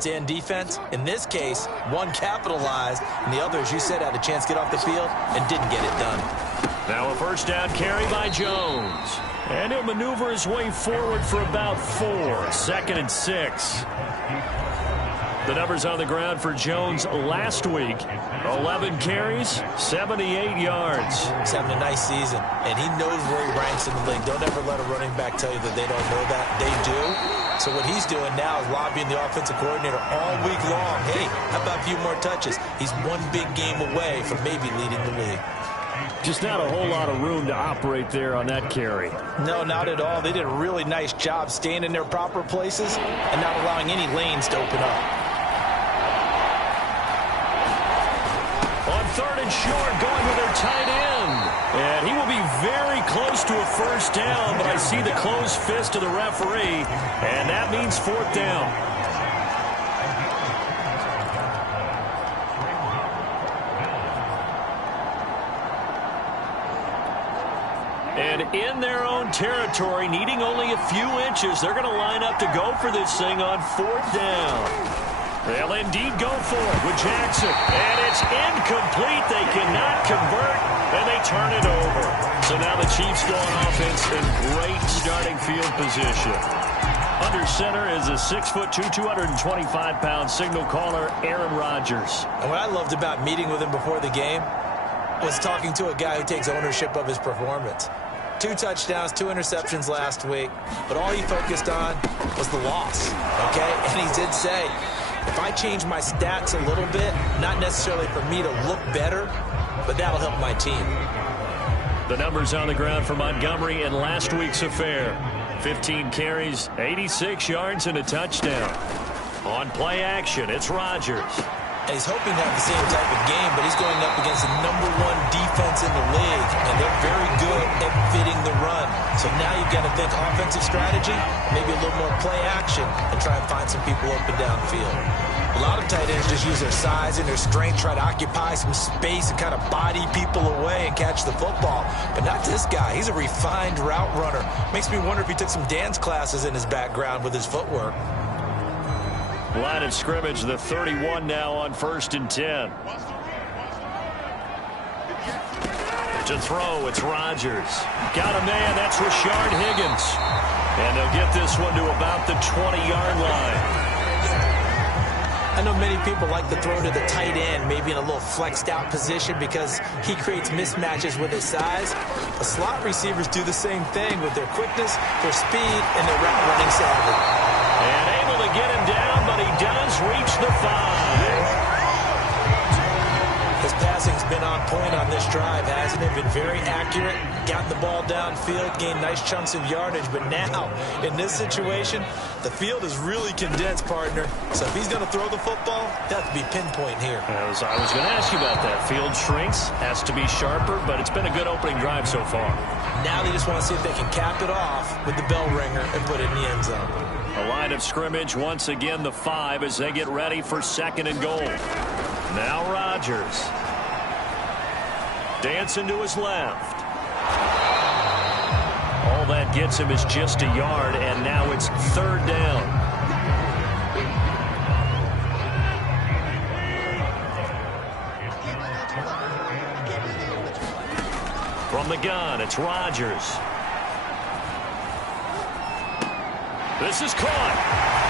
offense and defense. In this case, one capitalized, and the other, as you said, had a chance to get off the field and didn't get it done. Now a first down carry by Jones. And he'll maneuver his way forward for about 4. 2nd and 6. The numbers on the ground for Jones last week. 11 carries, 78 yards. He's having a nice season, and he knows where he ranks in the league. Don't ever let a running back tell you that they don't know that. They do. So what he's doing now is lobbying the offensive coordinator all week long. Hey, how about a few more touches? He's one big game away from maybe leading the league. Just not a whole lot of room to operate there on that carry. No, not at all. They did a really nice job staying in their proper places and not allowing any lanes to open up. On 3rd and short, going with their tight end. And he will be very close to a first down, but I see the closed fist of the referee, and that means 4th down. And in their own territory, needing only a few inches, they're going to line up to go for this thing on 4th down. They'll indeed go for it with Jackson. And it's incomplete. They cannot convert, and they turn it over. So now the Chiefs go on offense in great starting field position. Under center is a 6'2", 225-pound signal caller, Aaron Rodgers. And what I loved about meeting with him before the game was talking to a guy who takes ownership of his performance. 2 touchdowns, 2 interceptions last week, but all he focused on was the loss, okay? And he did say, if I change my stats a little bit, not necessarily for me to look better, but that'll help my team. The numbers on the ground for Montgomery in last week's affair. 15 carries, 86 yards, and a touchdown. On play action, it's Rodgers. And he's hoping to have the same type of game, but he's going up against the #1 defense in the league, and they're very good at fitting the run. So now you've got to think offensive strategy, maybe a little more play action, and try and find some people up and downfield. A lot of tight ends just use their size and their strength, try to occupy some space and kind of body people away and catch the football. But not this guy. He's a refined route runner. Makes me wonder if he took some dance classes in his background with his footwork. Line of scrimmage, the 31 now on 1st and 10. To throw, it's Rodgers. Got a man, that's Rashard Higgins. And they'll get this one to about the 20-yard line. I know many people like to throw to the tight end, maybe in a little flexed out position because he creates mismatches with his size. The slot receivers do the same thing with their quickness, their speed, and their route running savvy. And able to get him down, but he does reach the 5. His passing's been on point on this drive, hasn't it? Been very accurate, gotten the ball downfield, gained nice chunks of yardage. But now, in this situation, the field is really condensed, partner. So if he's going to throw the football, that has to be pinpoint here. I was going to ask you about that. Field shrinks, has to be sharper, but it's been a good opening drive so far. Now they just want to see if they can cap it off with the bell ringer and put it in the end zone. A line of scrimmage, once again the 5 as they get ready for 2nd and goal. Now Rodgers. Dancing to his left. All that gets him is just a yard, and now it's 3rd down. From the gun, it's Rodgers. This is caught.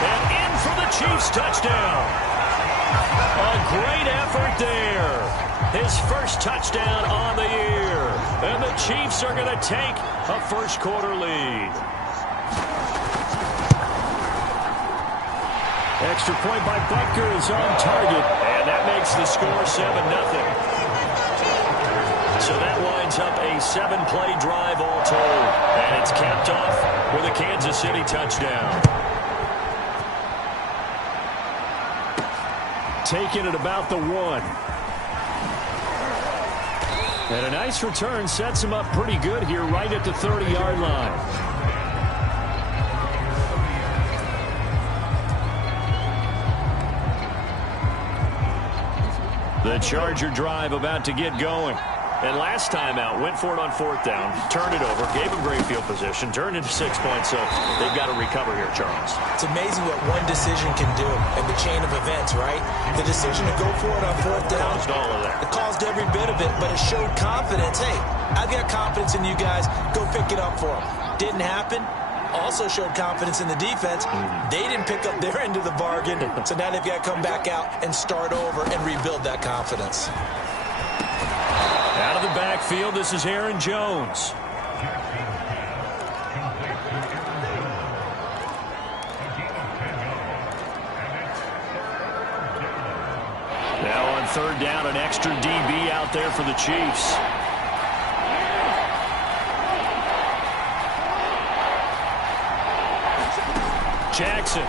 And in for the Chiefs touchdown. A great effort there. His first touchdown on the year. And the Chiefs are going to take a first-quarter lead. Extra point by Butker is on target. And that makes the score 7-0. So that winds up a 7-play drive all told. And it's capped off with a Kansas City touchdown. Taking it about the 1. And a nice return sets him up pretty good here right at the 30-yard line. The Charger drive about to get going. And last time out, went for it on fourth down, turned it over, gave them great field position, turned into 6 points, so they've got to recover here, Charles. It's amazing what one decision can do in the chain of events, right? The decision to go for it on fourth down. Caused all of that. It caused every bit of it, but it showed confidence. Hey, I've got confidence in you guys. Go pick it up for them. Didn't happen. Also showed confidence in the defense. They didn't pick up their end of the bargain, so now they've got to come back out and start over and rebuild that confidence. Out of the backfield, this is Aaron Jones. Now on third down, an extra DB out there for the Chiefs. Jackson.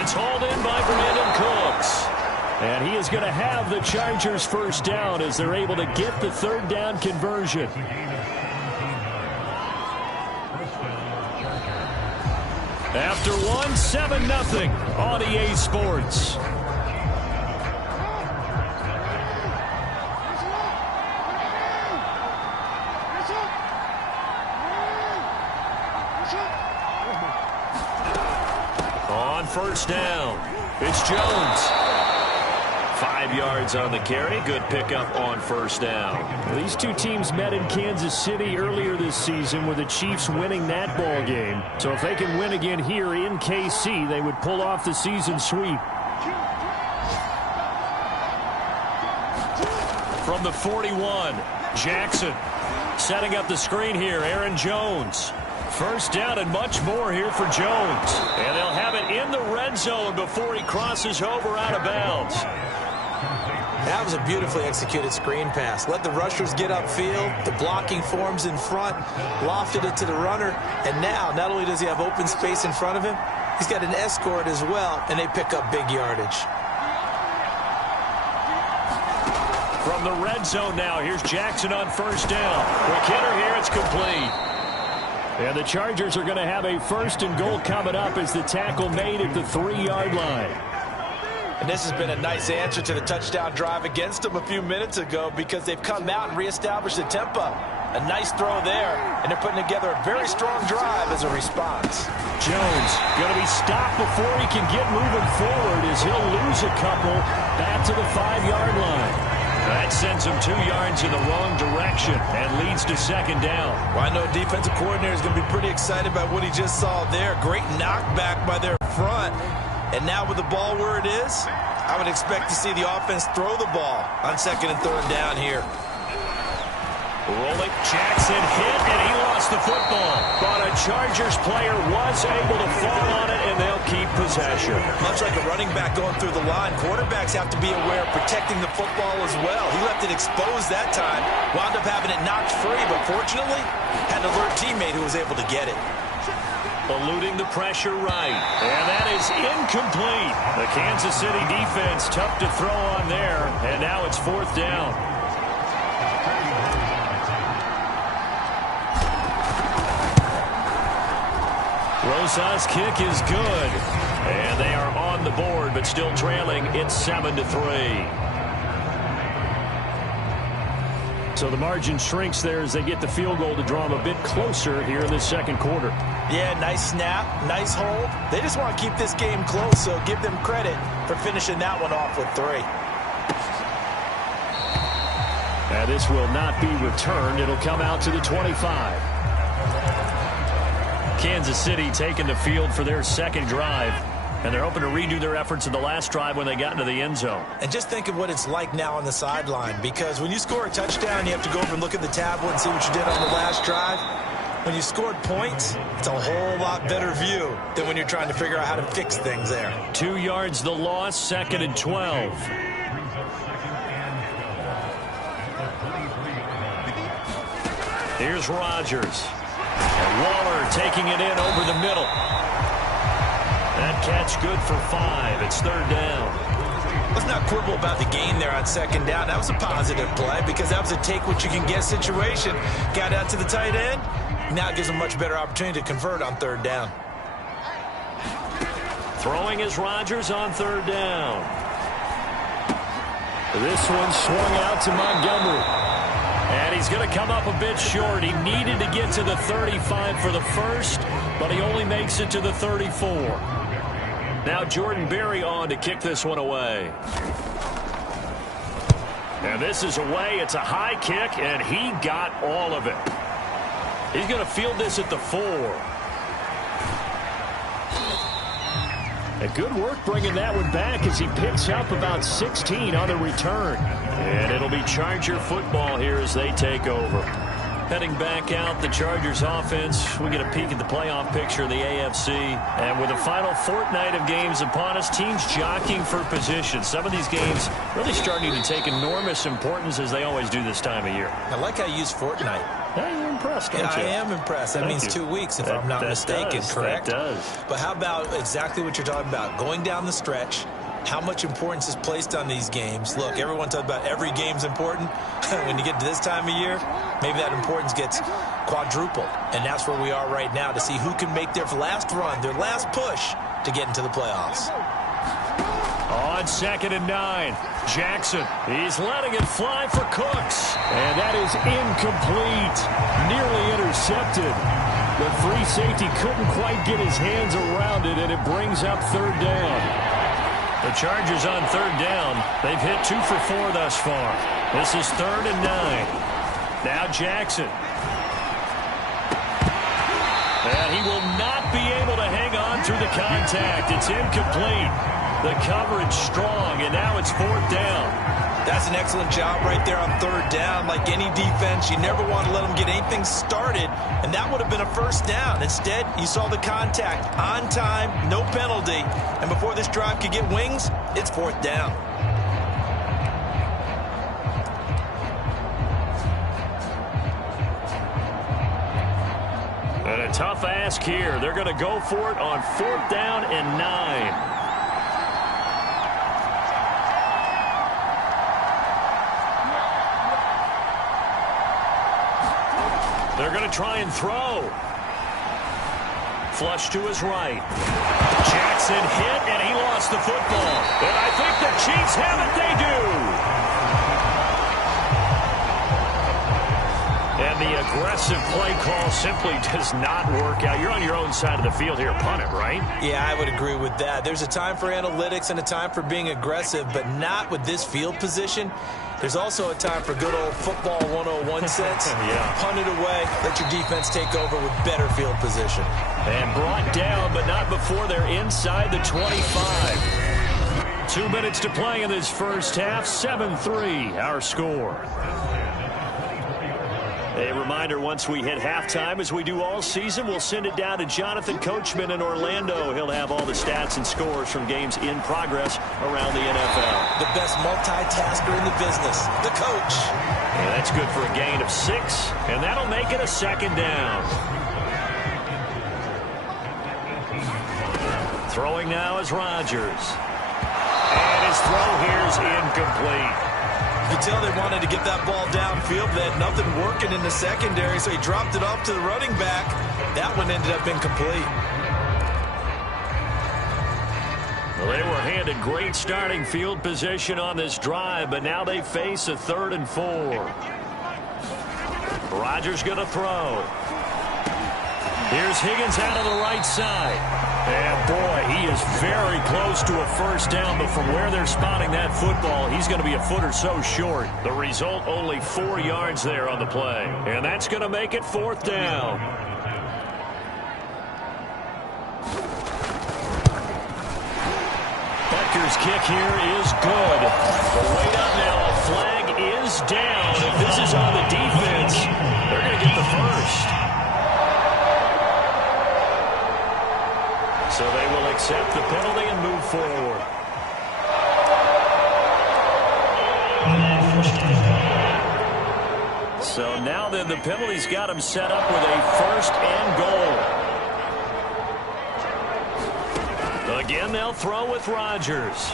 It's hauled in by Brandon Cooks. And he is going to have the Chargers first down as they're able to get the third down conversion. After one, 7-0 on EA Sports. On first down, it's Jones. 5 yards on the carry. Good pickup on first down. These two teams met in Kansas City earlier this season with the Chiefs winning that ball game. So if they can win again here in KC, they would pull off the season sweep. From the 41, Jackson setting up the screen here. Aaron Jones. First down and much more here for Jones. And they'll have it in the red zone before he crosses over out of bounds. That was a beautifully executed screen pass. Let the rushers get upfield. The blocking forms in front. Lofted it to the runner. And now, not only does he have open space in front of him, he's got an escort as well, and they pick up big yardage. From the red zone now, here's Jackson on first down. Quick hitter here, it's complete. And the Chargers are going to have a first and goal coming up as the tackle made at the 3-yard line. And this has been a nice answer to the touchdown drive against them a few minutes ago because they've come out and reestablished the tempo. A nice throw there, and they're putting together a very strong drive as a response. Jones going to be stopped before he can get moving forward as he'll lose a couple back to the 5-yard line. That sends him 2 yards in the wrong direction and leads to second down. Well, I know defensive coordinator is going to be pretty excited about what he just saw there. Great knockback by their front. And now with the ball where it is, I would expect to see the offense throw the ball on second and third down here. Rolling, Jackson hit, and he lost the football. But a Chargers player was able to fall on it, and they'll keep possession. Much like a running back going through the line, quarterbacks have to be aware of protecting the football as well. He left it exposed that time, wound up having it knocked free, but fortunately, had an alert teammate who was able to get it. Eluding the pressure right, and that is incomplete. The Kansas City defense tough to throw on there, and now it's fourth down. Rosas' kick is good, and they are on the board, but still trailing. It's 7-3. So the margin shrinks there as they get the field goal to draw them a bit closer here in the second quarter. Yeah, nice snap, nice hold. They just want to keep this game close, so give them credit for finishing that one off with 3. And this will not be returned. It'll come out to the 25. Kansas City taking the field for their second drive. And they're hoping to redo their efforts in the last drive when they got into the end zone. And just think of what it's like now on the sideline, because when you score a touchdown, you have to go over and look at the tablet and see what you did on the last drive. When you scored points, it's a whole lot better view than when you're trying to figure out how to fix things there. 2 yards the loss, second and 12. Here's Rodgers. And Waller taking it in over the middle. That catch good for 5. It's third down. Let's not quibble about the gain there on second down. That was a positive play because that was a take-what-you-can-get situation. Got out to the tight end. Now it gives them a much better opportunity to convert on third down. Throwing is Rodgers on third down. This one swung out to Montgomery. And he's going to come up a bit short. He needed to get to the 35 for the first, but he only makes it to the 34. Now Jordan Berry on to kick this one away. And this is away. It's a high kick, and he got all of it. He's going to field this at the 4. A good work bringing that one back as he picks up about 16 on the return. And it'll be Charger football here as they take over. Heading back out, the Chargers offense. We get a peek at the playoff picture of the AFC. And with the final fortnight of games upon us, teams jockeying for position. Some of these games really starting to take enormous importance as they always do this time of year. I like how you use fortnight. Yeah, you're impressed, aren't you? I am impressed. That means 2 weeks, if I'm not mistaken, correct? That does. But how about exactly what you're talking about? Going down the stretch, how much importance is placed on these games? Look, everyone talks about every game's important. When you get to this time of year, maybe that importance gets quadrupled. And that's where we are right now to see who can make their last run, their last push to get into the playoffs. On 2nd and 9, Jackson. He's letting it fly for Cooks. And that is incomplete. Nearly intercepted. The free safety couldn't quite get his hands around it, and it brings up 3rd down. The Chargers on 3rd down. They've hit 2 for 4 thus far. This is 3rd and 9. Now Jackson. And he will not be able to hang on through the contact. It's incomplete. The coverage strong, and now it's 4th down. That's an excellent job right there on 3rd down. Like any defense, you never want to let them get anything started, and that would have been a 1st down. Instead, you saw the contact on time, no penalty, and before this drive could get wings, it's 4th down. And a tough ask here. They're going to go for it on 4th down and 9. They're going to try and throw. Flush to his right. Jackson hit, and he lost the football. And I think the Chiefs have it. They do. And the aggressive play call simply does not work out. You're on your own side of the field here. Punt it, right? Yeah, I would agree with that. There's a time for analytics and a time for being aggressive, but not with this field position. There's also a time for good old football 101 sense. Yeah. Punt it away. Let your defense take over with better field position. And brought down, but not before they're inside the 25. 2 minutes to play in this first half. 7-3, our score. A reminder, once we hit halftime, as we do all season, we'll send it down to Jonathan Coachman in Orlando. He'll have all the stats and scores from games in progress around the NFL. The best multitasker in the business, the coach. And that's good for a gain of 6, and that'll make it a 2nd down. Throwing now is Rodgers. And his throw here is incomplete. You can tell they wanted to get that ball downfield. They had nothing working in the secondary, so he dropped it off to the running back. That one ended up incomplete. Well, they were handed great starting field position on this drive, but now they face a 3rd and 4. Rodgers going to throw. Here's Higgins out on the right side. And, boy, he is very close to a 1st down, but from where they're spotting that football, he's going to be a foot or so short. The result, only 4 yards there on the play. And that's going to make it 4th down. Butker's kick here is good. But wait up now. A flag is down. If this is on the defense, they're going to get the first. So they will accept the penalty and move forward. So now then the penalty's got him set up with a 1st and goal. Again, they'll throw with Rodgers.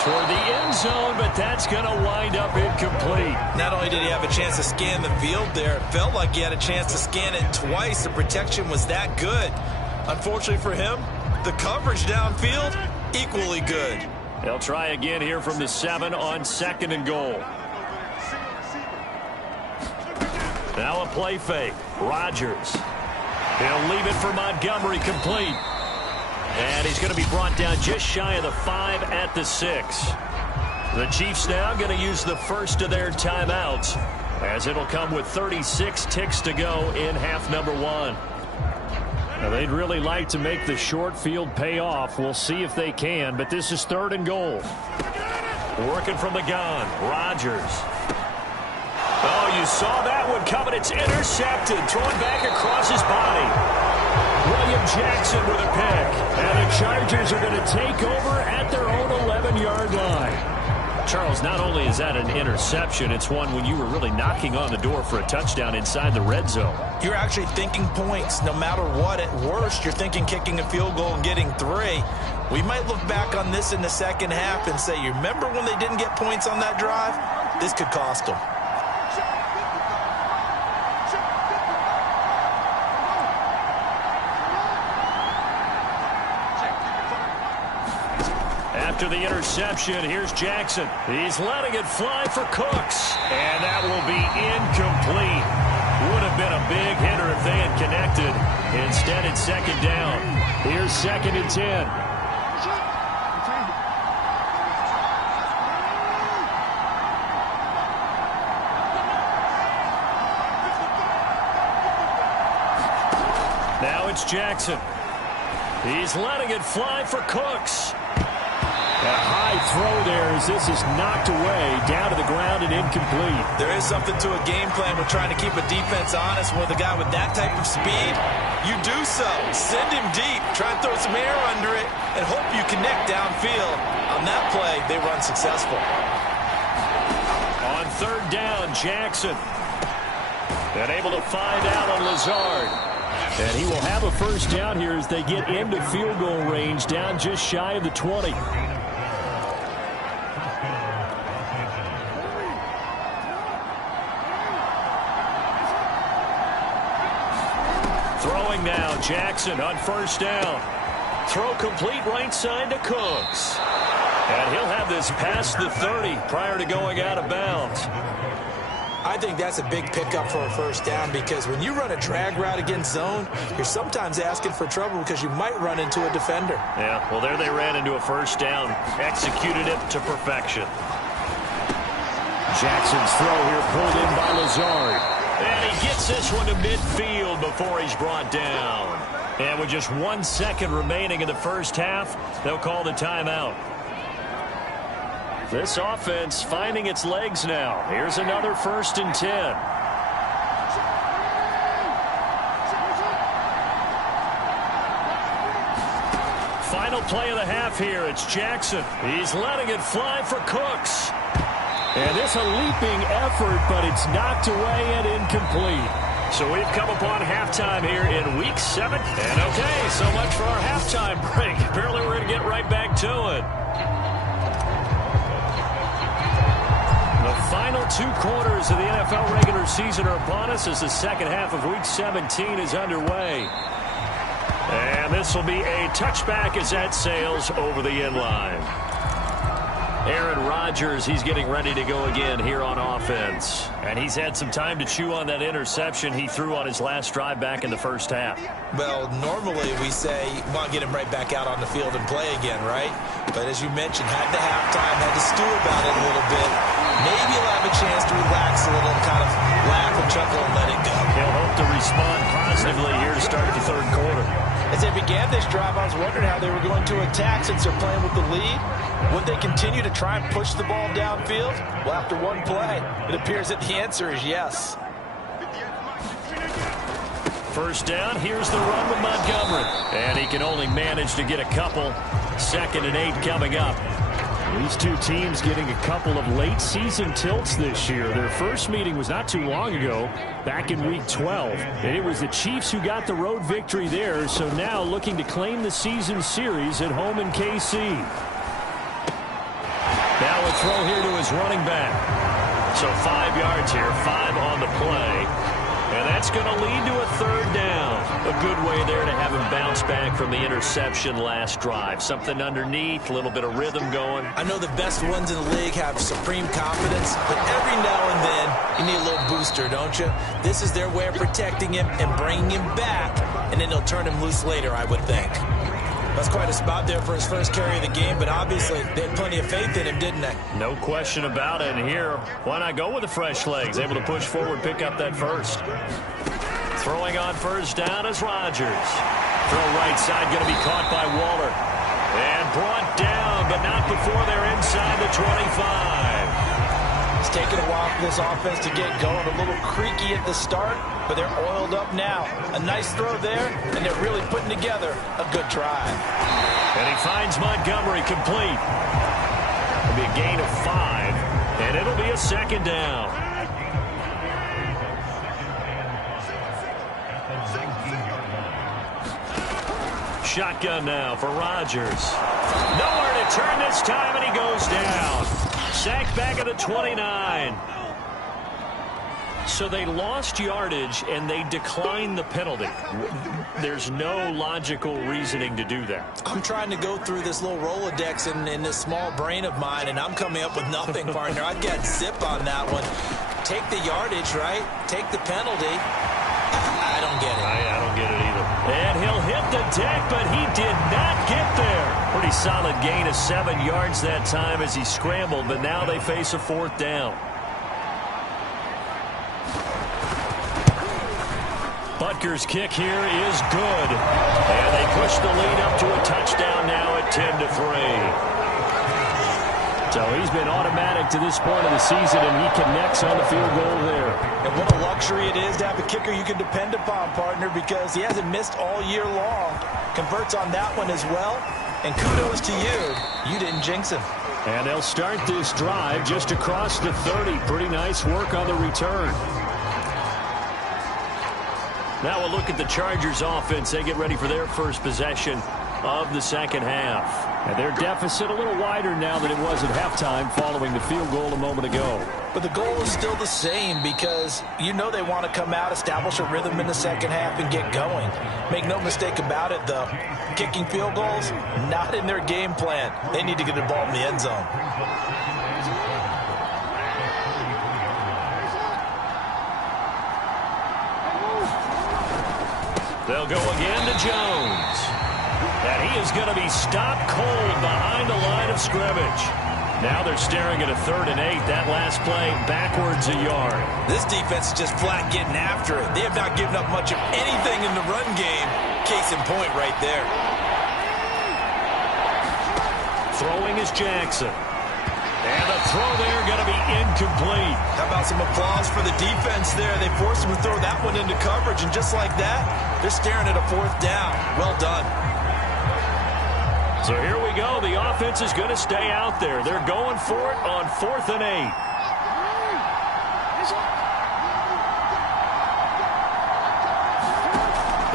Toward the end zone, but that's going to wind up incomplete. Not only did he have a chance to scan the field there, it felt like he had a chance to scan it twice. The protection was that good. Unfortunately for him, the coverage downfield equally good. They'll try again here from the 7 on 2nd and goal. Now a play fake. Rodgers. He'll leave it for Montgomery, complete. And he's going to be brought down just shy of the 5 at the 6. The Chiefs now going to use the first of their timeouts, as it'll come with 36 ticks to go in half number 1. Now, they'd really like to make the short field pay off. We'll see if they can, but this is 3rd and goal. Working from the gun, Rodgers. Oh, you saw that one coming. It's intercepted. Thrown back across his body. William Jackson with a pick. And the Chargers are going to take over at their own 11-yard line. Charles, not only is that an interception, it's one when you were really knocking on the door for a touchdown inside the red zone. You're actually thinking points. No matter what, at worst, you're thinking kicking a field goal and getting 3. We might look back on this in the second half and say, you remember when they didn't get points on that drive? This could cost them. After the interception, here's Jackson. He's letting it fly for Cooks. And that will be incomplete. Would have been a big hitter if they had connected. Instead, it's 2nd down. Here's 2nd and 10. Now it's Jackson. He's letting it fly for Cooks. A high throw there as this is knocked away, down to the ground and incomplete. There is something to a game plan with trying to keep a defense honest. With a guy with that type of speed, you do so. Send him deep. Try and throw some air under it and hope you connect downfield. On that play, they run successful. On 3rd down, Jackson. And able to find out on Lazard. And he will have a first down here as they get into field goal range, down just shy of the 20. Throwing now, Jackson on 1st down. Throw complete right side to Cooks. And he'll have this past the 30 prior to going out of bounds. I think that's a big pickup for a first down, because when you run a drag route against zone, you're sometimes asking for trouble because you might run into a defender. Yeah, well, there they ran into a first down. Executed it to perfection. Jackson's throw here pulled in by Lazard. And he gets this one to midfield before he's brought down. And with just 1 second remaining in the first half, they'll call the timeout. This offense finding its legs now. Here's another 1st and 10. Final play of the half here. It's Jackson. He's letting it fly for Cooks. And this a leaping effort, but it's knocked away and incomplete. So we've come upon halftime here in Week 7. And okay, so much for our halftime break. Apparently we're going to get right back to it. The final 2 quarters of the NFL regular season are upon us as the second half of Week 17 is underway. And this will be a touchback as that sails over the end line. Aaron Rodgers, he's getting ready to go again here on offense. And he's had some time to chew on that interception he threw on his last drive back in the first half. Well, normally we say, well, get him right back out on the field and play again, right? But as you mentioned, had the halftime, had to stew about it a little bit. Maybe he'll have a chance to relax a little and kind of laugh and chuckle and let it go. He'll hope to respond positively here to start the 3rd quarter. As they began this drive, I was wondering how they were going to attack since they're playing with the lead. Would they continue to try and push the ball downfield? Well, after one play, it appears that the answer is yes. First down, here's the run with Montgomery. And he can only manage to get a couple. 2nd and 8 coming up. These two teams getting a couple of late season tilts this year. Their first meeting was not too long ago, back in Week 12. And it was the Chiefs who got the road victory there, so now looking to claim the season series at home in KC. Now a throw here to his running back. So 5 yards here, 5 on the play. And that's going to lead to a 3rd down. A good way there to have him bounce back from the interception last drive. Something underneath, a little bit of rhythm going. I know the best ones in the league have supreme confidence, but every now and then you need a little booster, don't you? This is their way of protecting him and bringing him back, and then they'll turn him loose later, I would think. That's quite a spot there for his first carry of the game, but obviously they had plenty of faith in him, didn't they? No question about it. And here, why not go with the fresh legs? Able to push forward, pick up that first. Throwing on first down is Rodgers. Throw right side, going to be caught by Waller. And brought down, but not before they're inside the 25. It's taken a while for this offense to get going. A little creaky at the start, but they're oiled up now. A nice throw there, and they're really putting together a good drive. And he finds Montgomery complete. It'll be a gain of 5, and it'll be a second down. Shotgun now for Rodgers. Nowhere to turn this time, and he goes down. Sacked back at the 29. So they lost yardage, and they declined the penalty. There's no logical reasoning to do that. I'm trying to go through this little Rolodex in this small brain of mine, and I'm coming up with nothing, partner. I got zip on that one. Take the yardage, right? Take the penalty. I don't get it. I don't get it either. And he'll hit the deck, but he did not get there. Pretty solid gain of 7 yards that time as he scrambled, but now they face a 4th down. Butker's kick here is good. And they push the lead up to a touchdown now at 10-3. So he's been automatic to this point of the season, and he connects on the field goal there. And what a luxury it is to have a kicker you can depend upon, partner, because he hasn't missed all year long. Converts on that one as well. And kudos to you. You didn't jinx him. And they'll start this drive just across the 30. Pretty nice work on the return. Now we'll look at the Chargers offense. They get ready for their first possession of the second half. And their deficit a little wider now than it was at halftime following the field goal a moment ago. But the goal is still the same because you know they want to come out, establish a rhythm in the second half, and get going. Make no mistake about it, though. Kicking field goals, not in their game plan. They need to get the ball in the end zone. They'll go again to Jones. And he is going to be stopped cold behind the line of scrimmage. Now they're staring at a 3rd and 8. That last play backwards a yard. This defense is just flat getting after it. They have not given up much of anything in the run game. Case in point right there. Throwing is Jackson. And the throw there going to be incomplete. How about some applause for the defense there? They forced him to throw that one into coverage, and just like that, they're staring at a 4th down. Well done. So here we go. The offense is going to stay out there. They're going for it on 4th and 8.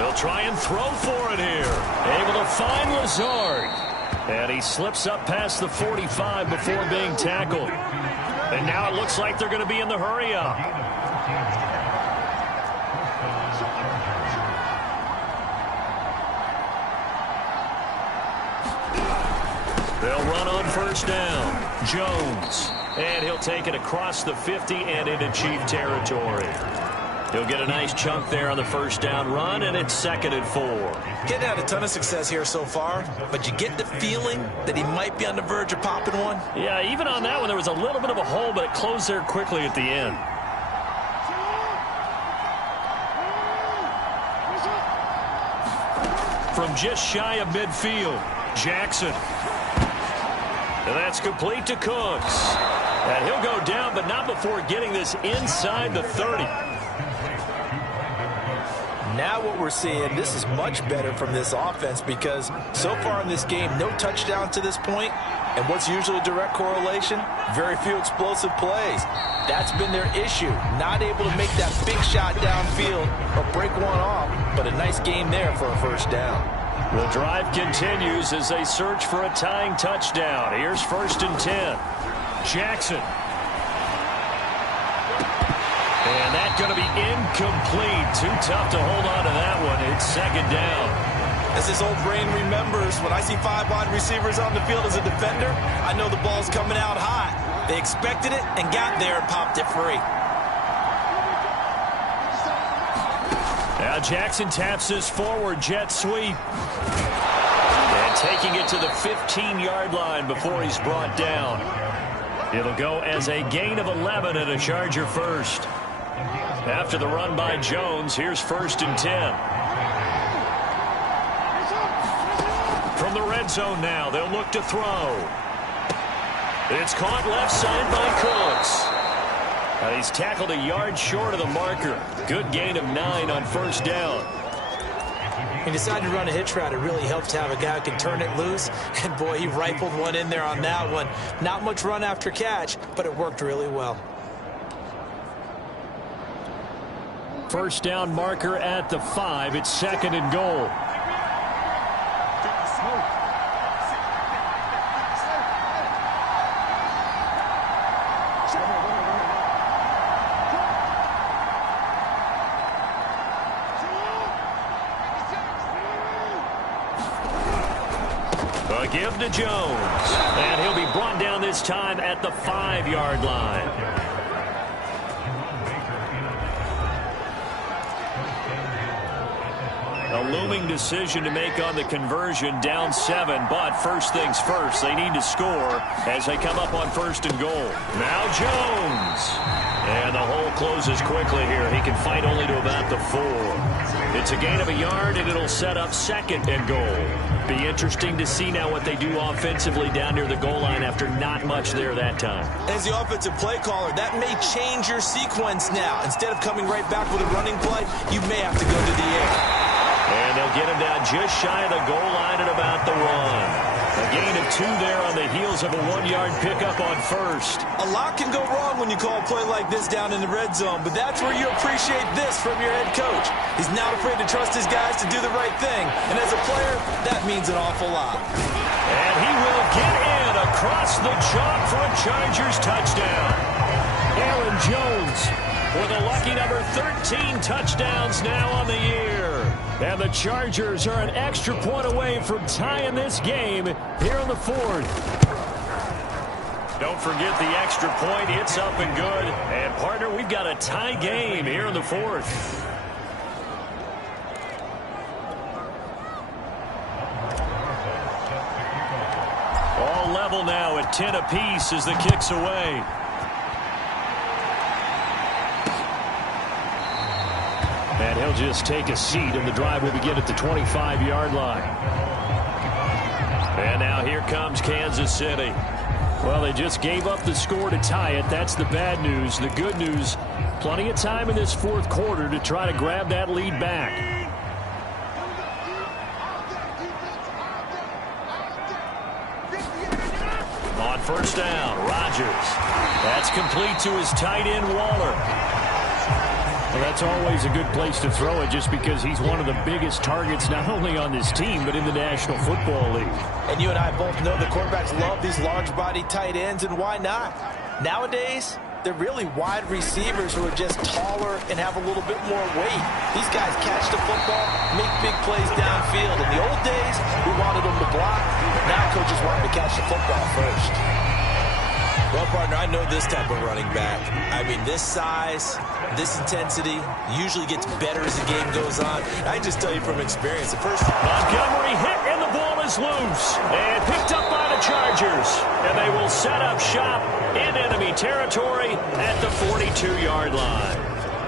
They'll try and throw for it here. Able to find Lazard. And he slips up past the 45 before being tackled. And now it looks like they're going to be in the hurry up. They'll run on first down. Jones. And he'll take it across the 50 and into Chief territory. He'll get a nice chunk there on the first down run, and it's 2nd and 4. Getting had a ton of success here so far, but you get the feeling that he might be on the verge of popping one. Yeah, even on that one, there was a little bit of a hole, but it closed there quickly at the end. From just shy of midfield, Jackson. And that's complete to Cooks. And he'll go down, but not before getting this inside the 30. Now what we're seeing, this is much better from this offense because so far in this game, no touchdown to this point, and what's usually a direct correlation? Very few explosive plays. That's been their issue, not able to make that big shot downfield or break one off, but a nice game there for a first down. The drive continues as they search for a tying touchdown. Here's 1st and 10. Jackson. And that's going to be incomplete. Too tough to hold on to that one. It's 2nd down. As his old brain remembers, when I see 5 wide receivers on the field as a defender, I know the ball's coming out hot. They expected it and got there and popped it free. Now Jackson taps this forward jet sweep. And taking it to the 15-yard line before he's brought down. It'll go as a gain of 11 and a Charger first. After the run by Jones, here's 1st and 10. From the red zone now, they'll look to throw. It's caught left side by Cooks. And he's tackled a yard short of the marker. Good gain of 9 on 1st down. He decided to run a hitch route. It really helped to have a guy who can turn it loose. And, boy, he rifled one in there on that one. Not much run after catch, but it worked really well. 1st down marker at the 5. It's 2nd and goal. A give to Jones. And he'll be brought down this time at the 5-yard line. A looming decision to make on the conversion, down 7, but first things first, they need to score as they come up on 1st and goal. Now Jones. And the hole closes quickly here. He can fight only to about the 4. It's a gain of a yard, and it'll set up 2nd and goal. Be interesting to see now what they do offensively down near the goal line after not much there that time. As the offensive play caller, that may change your sequence now. Instead of coming right back with a running play, you may have to go to the air. And they'll get him down just shy of the goal line at about the 1. A gain of 2 there on the heels of a 1-yard pickup on 1st. A lot can go wrong when you call a play like this down in the red zone, but that's where you appreciate this from your head coach. He's not afraid to trust his guys to do the right thing, and as a player, that means an awful lot. And he will get in across the chalk for a Chargers touchdown. Aaron Jones with a lucky number 13 touchdowns now on the year. And the Chargers are an extra point away from tying this game here on the 4th. Don't forget the extra point. It's up and good. And, partner, we've got a tie game here in the 4th. All level now at 10 apiece as the kick's away. And he'll just take a seat, and the drive will begin at the 25-yard line. And now here comes Kansas City. Well, they just gave up the score to tie it. That's the bad news. The good news, plenty of time in this 4th quarter to try to grab that lead back. On 1st down, Rodgers. That's complete to his tight end, Waller. Well, that's always a good place to throw it just because he's one of the biggest targets not only on this team but in the National Football League. And you and I both know the quarterbacks love these large-bodied tight ends, and why not? Nowadays, they're really wide receivers who are just taller and have a little bit more weight. These guys catch the football, make big plays downfield. In the old days, we wanted them to block. Now coaches want them to catch the football first. Well, partner, I know this type of running back. I mean, this size, this intensity usually gets better as the game goes on. I can just tell you from experience, the first... Montgomery hit, and the ball is loose. And picked up by the Chargers. And they will set up shop in enemy territory at the 42-yard line.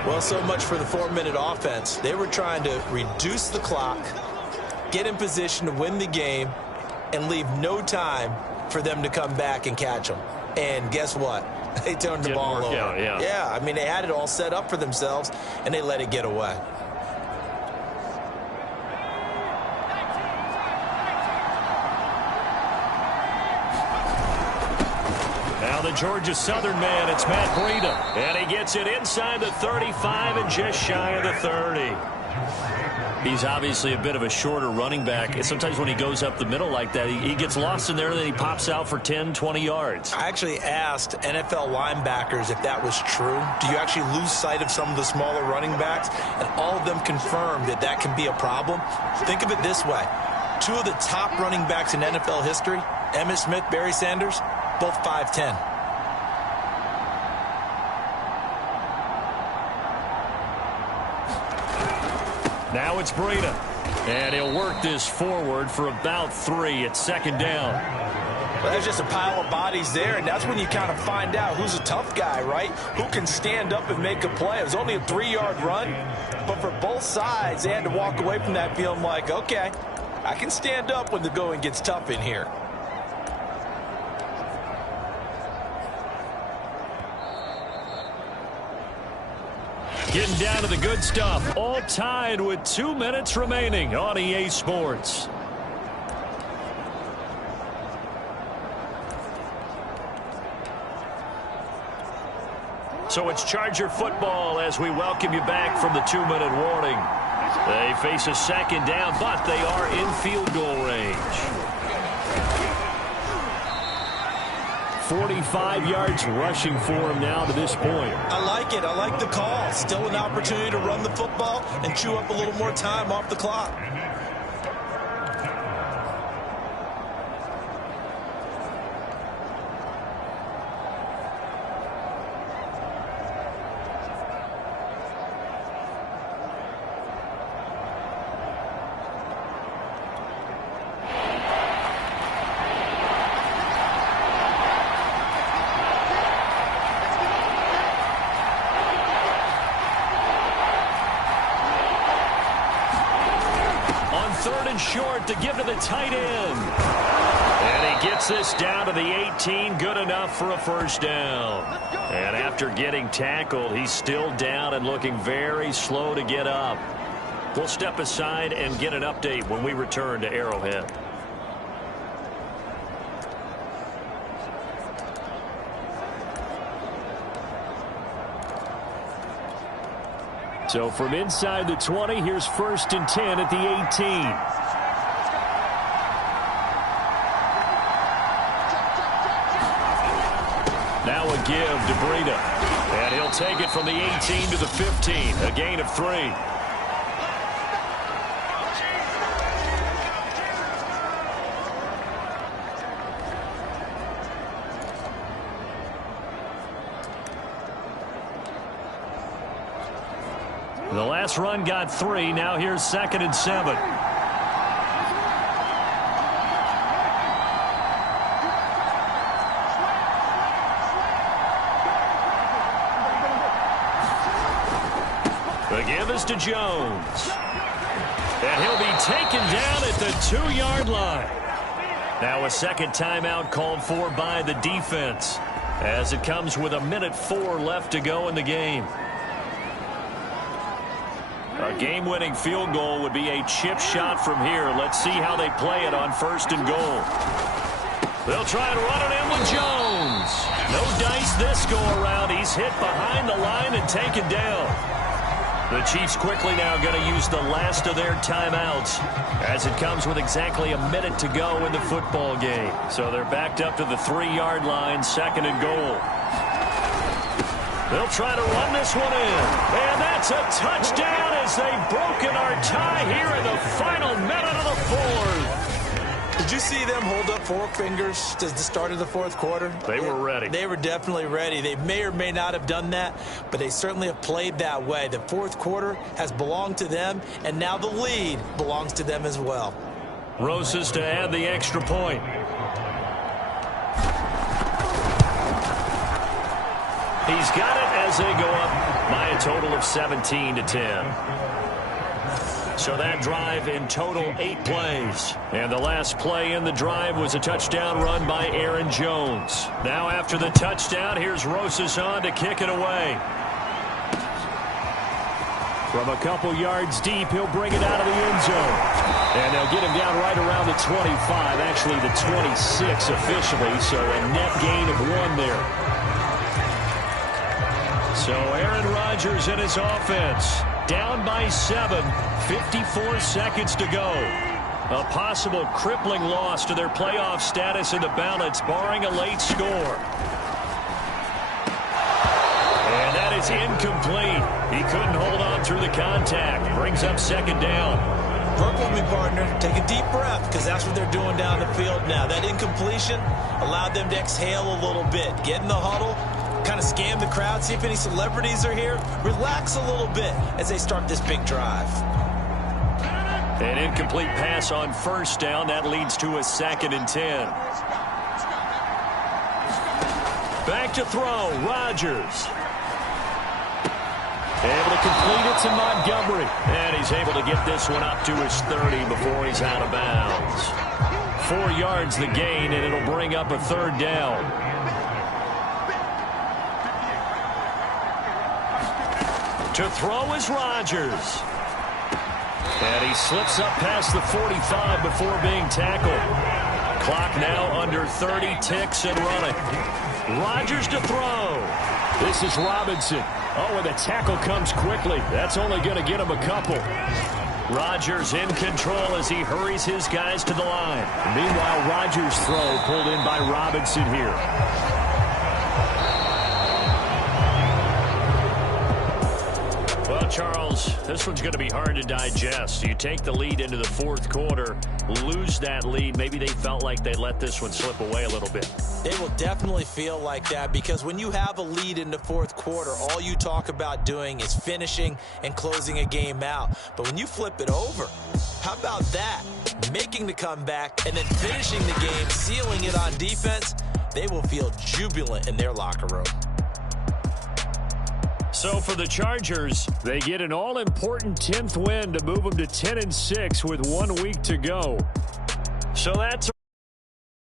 Well, so much for the 4-minute offense. They were trying to reduce the clock, get in position to win the game, and leave no time for them to come back and catch them. And guess what? They turned the ball over. Yeah, I mean, they had it all set up for themselves, and they let it get away. Now the Georgia Southern man, it's Matt Breida. And he gets it inside the 35 and just shy of the 30. He's obviously a bit of a shorter running back. And sometimes when he goes up the middle like that, he gets lost in there, and then he pops out for 10, 20 yards. I actually asked NFL linebackers if that was true. Do you actually lose sight of some of the smaller running backs? And all of them confirmed that that can be a problem. Think of it this way. Two of the top running backs in NFL history, Emmitt Smith, Barry Sanders, both 5'10". Now it's Breida. And he'll work this forward for about 3 at second down. Well, there's just a pile of bodies there, and that's when you kind of find out who's a tough guy, right? Who can stand up and make a play. It was only a 3-yard run, but for both sides, they had to walk away from that feeling like, okay, I can stand up when the going gets tough in here. Getting down to the good stuff. All tied with 2 minutes remaining on EA Sports. So it's Charger football as we welcome you back from the 2-minute warning. They face a second down, but they are in field goal range. 45 yards rushing for him now to this point. I like it. I like the call. Still an opportunity to run the football and chew up a little more time off the clock. Short to give to the tight end. And he gets this down to the 18. Good enough for a first down. And after getting tackled, he's still down and looking very slow to get up. We'll step aside and get an update when we return to Arrowhead. So from inside the 20, here's 1st and 10 at the 18. Now a give to Breida. And he'll take it from the 18 to the 15. A gain of 3. The last run got 3. Now here's 2nd and 7. The give is to Jones. And he'll be taken down at the 2-yard line. Now a second timeout called for by the defense as it comes with 1:04 left to go in the game. A game-winning field goal would be a chip shot from here. Let's see how they play it on 1st and goal. They'll try and run it in with Jones. No dice this go-around. He's hit behind the line and taken down. The Chiefs quickly now going to use the last of their timeouts as it comes with exactly 1 minute to go in the football game. So they're backed up to the 3-yard line, 2nd and goal. They'll try to run this one in. And that's a touchdown as they've broken our tie here in the final minute of the 4th. Did you see them hold up 4 fingers to the start of the 4th quarter? They were ready. They were definitely ready. They may or may not have done that, but they certainly have played that way. The 4th quarter has belonged to them, and now the lead belongs to them as well. Rosas to add the extra point. He's got it as they go up by a total of 17-10. So that drive in total 8 plays. And the last play in the drive was a touchdown run by Aaron Jones. Now after the touchdown, here's Rosas on to kick it away. From a couple yards deep, he'll bring it out of the end zone. And they'll get him down right around the 25, actually the 26 officially, so a net gain of 1 there. So Aaron Rodgers and his offense Down by 7, 54 seconds to go. A possible crippling loss to their playoff status in the balance, barring a late score. And that is incomplete. He couldn't hold on through the contact. Brings up second down. Work with me, partner. Take a deep breath, because that's what they're doing down the field now. That incompletion allowed them to exhale a little bit. Get in the huddle, kind of scan the crowd, see if any celebrities are here. Relax a little bit as they start this big drive. An incomplete pass on first down. That leads to a 2nd and 10. Back to throw. Rodgers. Able to complete it to Montgomery. And he's able to get this one up to his 30 before he's out of bounds. 4 yards the gain, and it'll bring up a 3rd down. To throw is Rodgers. And he slips up past the 45 before being tackled. Clock now under 30 ticks and running. Rodgers to throw. This is Robinson. Oh, and the tackle comes quickly. That's only going to get him a couple. Rodgers in control as he hurries his guys to the line. Meanwhile, Rodgers' throw pulled in by Robinson here. Well, Charles, this one's going to be hard to digest. You take the lead into the 4th quarter, lose that lead. Maybe they felt like they let this one slip away a little bit. They will definitely feel like that, because when you have a lead in the 4th quarter, all you talk about doing is finishing and closing a game out. But when you flip it over, how about that? Making the comeback and then finishing the game, sealing it on defense, they will feel jubilant in their locker room. So for the Chargers, they get an all-important 10th win to move them to 10-6 with 1 week to go. So that's